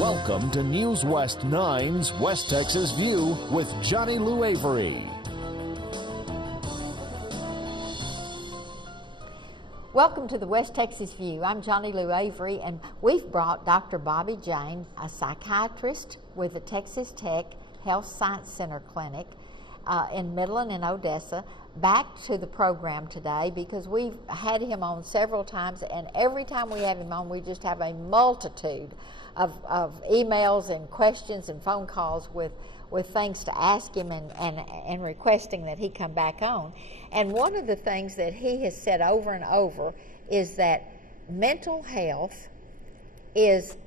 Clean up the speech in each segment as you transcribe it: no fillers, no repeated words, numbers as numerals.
Welcome to News West 9's West Texas View with Johnny Lou Avery. Welcome to the West Texas View. I'm Johnny Lou Avery, and we've brought Dr. Bobby Jane, a psychiatrist with the Texas Tech Health Science Center Clinic in Midland and Odessa, back to the program today because we've had him on several times, and every time we have him on, we just have a multitude of emails and questions and phone calls with things to ask him and requesting that he come back on. And one of the things that he has said over and over is that mental health is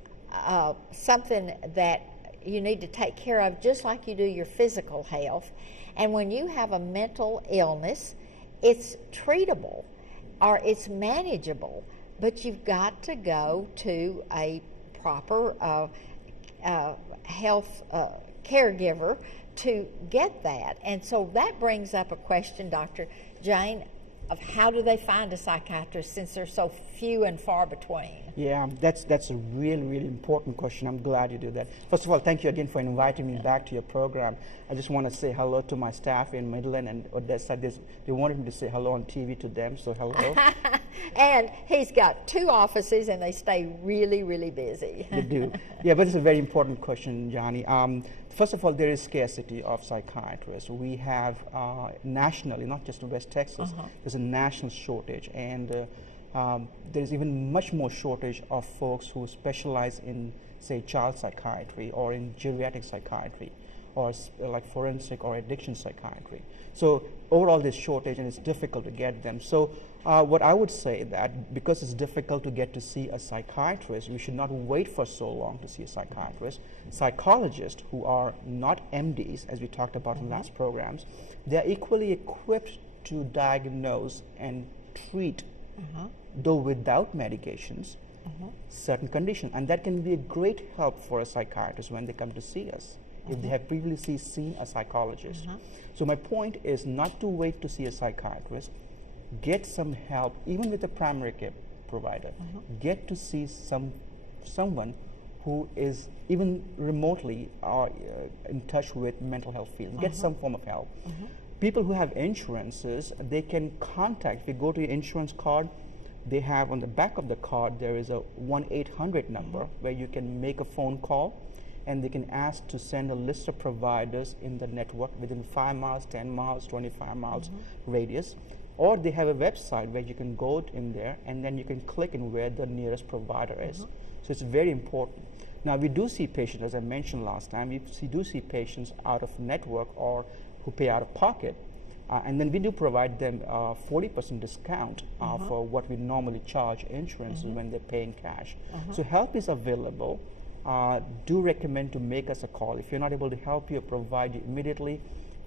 something that you need to take care of just like you do your physical health. And when you have a mental illness, it's treatable or it's manageable, but you've got to go to a proper health caregiver to get that. And so that brings up a question, Dr. Jane, of how do they find a psychiatrist since they're so few and far between? Yeah, that's a really important question. I'm glad you do that. First of all, thank you again for inviting me back to your program. I just want to say hello to my staff in Midland and Odessa. They wanted me to say hello on TV to them, so hello. And he's got 2 offices and they stay really busy. They do. Yeah, but it's a very important question, Johnny. First of all, there is scarcity of psychiatrists. We have nationally, not just in West Texas, there's a national shortage, and there's even much more shortage of folks who specialize in, say, child psychiatry or in geriatric psychiatry or like forensic or addiction psychiatry. So overall there's shortage and it's difficult to get them. So what I would say that because it's difficult to get to see a psychiatrist, we should not wait for so long to see a psychiatrist. Psychologists who are not MDs, as we talked about in last programs, they're equally equipped to diagnose and treat, though without medications, certain conditions. And that can be a great help for a psychiatrist when they come to see us, if they have previously seen a psychologist. So my point is not to wait to see a psychiatrist. Get some help, even with a primary care provider. Get to see someone who is even remotely in touch with mental health field. Get some form of help. People who have insurances, they can contact. If you go to your insurance card, they have on the back of the card, there is a 1-800 number where you can make a phone call and they can ask to send a list of providers in the network within 5 miles, 10 miles, 25 miles radius. Or they have a website where you can go in there and then you can click in where the nearest provider is. So it's very important. Now we do see patients, as I mentioned last time, we do see patients out of network or who pay out of pocket. And then we do provide them 40% discount for what we normally charge insurances when they pay in cash. So help is available. Do recommend to make us a call. If you're not able to help you or provide you immediately,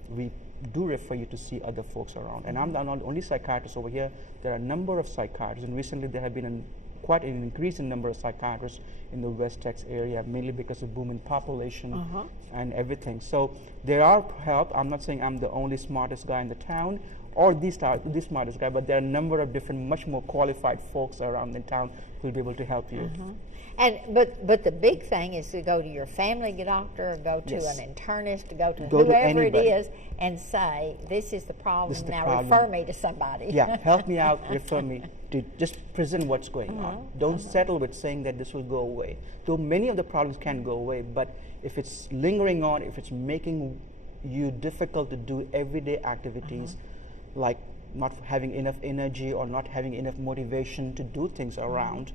we do refer you to see other folks around. And I'm not the only psychiatrist over here. There are a number of psychiatrists, and recently there have been quite an increase in number of psychiatrists in the West Texas area, mainly because of booming population and everything. So there are help. I'm not saying I'm the only smartest guy in the town or the smartest guy, but there are a number of different, much more qualified folks around the town who will be able to help you. And but the big thing is to go to your family doctor, or go to an internist, to go to whoever it is, and say, "This is the problem. Refer me to somebody." Yeah, help me out. Refer me to just present what's going on. Don't settle with saying that this will go away. Though many of the problems can go away, but if it's lingering on, if it's making you difficult to do everyday activities, like not having enough energy or not having enough motivation to do things around.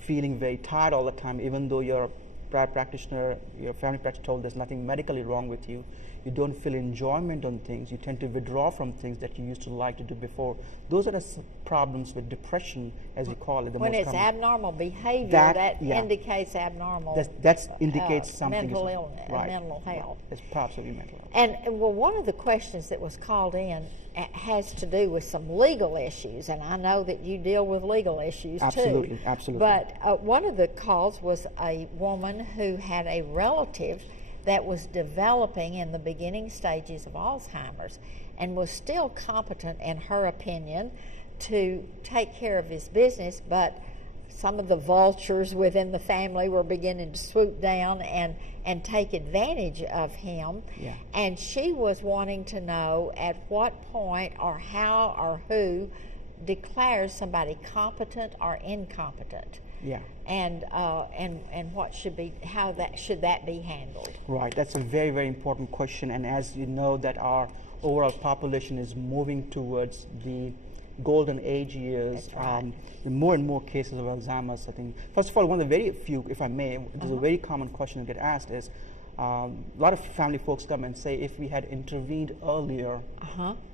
Feeling very tired all the time, even though your prior practitioner, your family practitioner told there's nothing medically wrong with you. You don't feel enjoyment on things. You tend to withdraw from things that you used to like to do before. Those are the problems with depression, as we call it. When it's abnormal behavior, that indicates abnormal. That indicates something. Mental illness, mental health. It's possibly mental health. And well, one of the questions that was called in has to do with some legal issues, and I know that you deal with legal issues too. Absolutely. But one of the calls was a woman who had a relative that was developing in the beginning stages of Alzheimer's and was still competent, in her opinion, to take care of his business, but some of the vultures within the family were beginning to swoop down and take advantage of him. Yeah. And she was wanting to know at what point or how or who declares somebody competent or incompetent. Yeah. And what should be, how that should that be handled? Right, that's a very, very important question. And as you know, that our overall population is moving towards the golden age years. That's right. The more and more cases of Alzheimer's, I think. First of all, one of the very few, if I may, there's a very common question that get asked is, a lot of family folks come and say, if we had intervened earlier,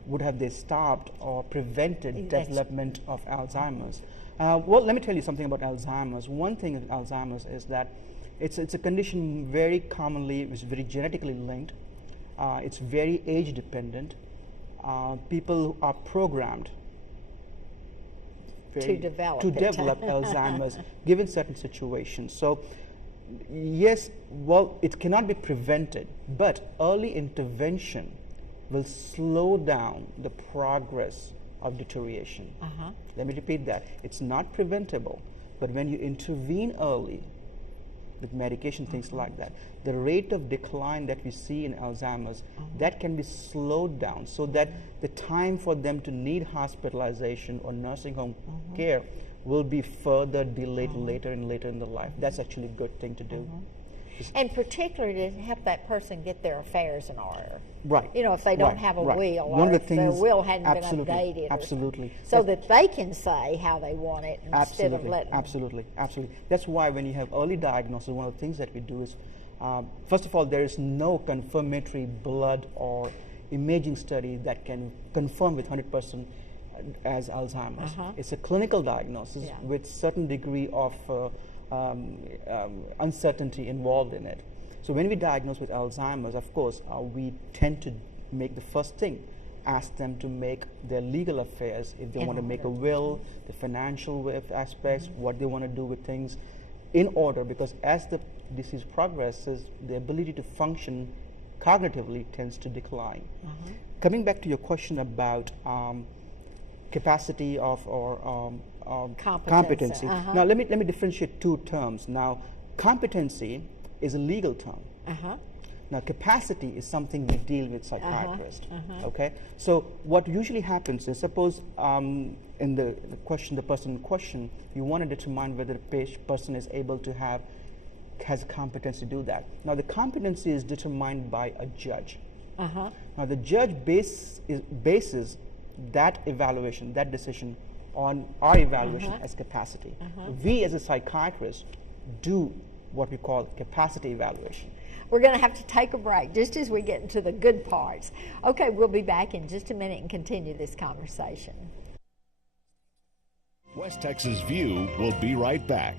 would have they stopped or prevented development of Alzheimer's? Well, let me tell you something about Alzheimer's. One thing with Alzheimer's is that it's a condition very commonly, it's very genetically linked. It's very age dependent. People are programmed to develop Alzheimer's given certain situations. So yes, well, it cannot be prevented, but early intervention will slow down the progress of deterioration. Let me repeat that. It's not preventable, but when you intervene early with medication, things like that, the rate of decline that we see in Alzheimer's, that can be slowed down so that the time for them to need hospitalization or nursing home care will be further delayed later and later in the life. That's actually a good thing to do. And particularly to help that person get their affairs in order. Right. You know, if they don't have a will, One or of the if their things, will hadn't absolutely, been updated. absolutely. So that they can say how they want it instead of letting them. Absolutely. That's why when you have early diagnosis, one of the things that we do is, first of all, there is no confirmatory blood or imaging study that can confirm with 100% as Alzheimer's. It's a clinical diagnosis with certain degree of uncertainty involved in it. So when we diagnose with Alzheimer's, of course, we tend to make the first thing, ask them to make their legal affairs, if they want to make a will, the financial aspects, what they want to do with things in order, because as the disease progresses, the ability to function cognitively tends to decline. Coming back to your question about capacity of or competency. Now let me differentiate two terms. Now, competency is a legal term. Now, capacity is something we deal with psychiatrists. Okay, so what usually happens is, suppose in the person in question, you want to determine whether the person is able to has competence to do that. Now, the competency is determined by a judge. Now, the judge bases that evaluation, that decision, on our evaluation as capacity. We as a psychiatrist do what we call capacity evaluation. We're going to have to take a break just as we get into the good parts. Okay, we'll be back in just a minute and continue this conversation. West Texas View will be right back.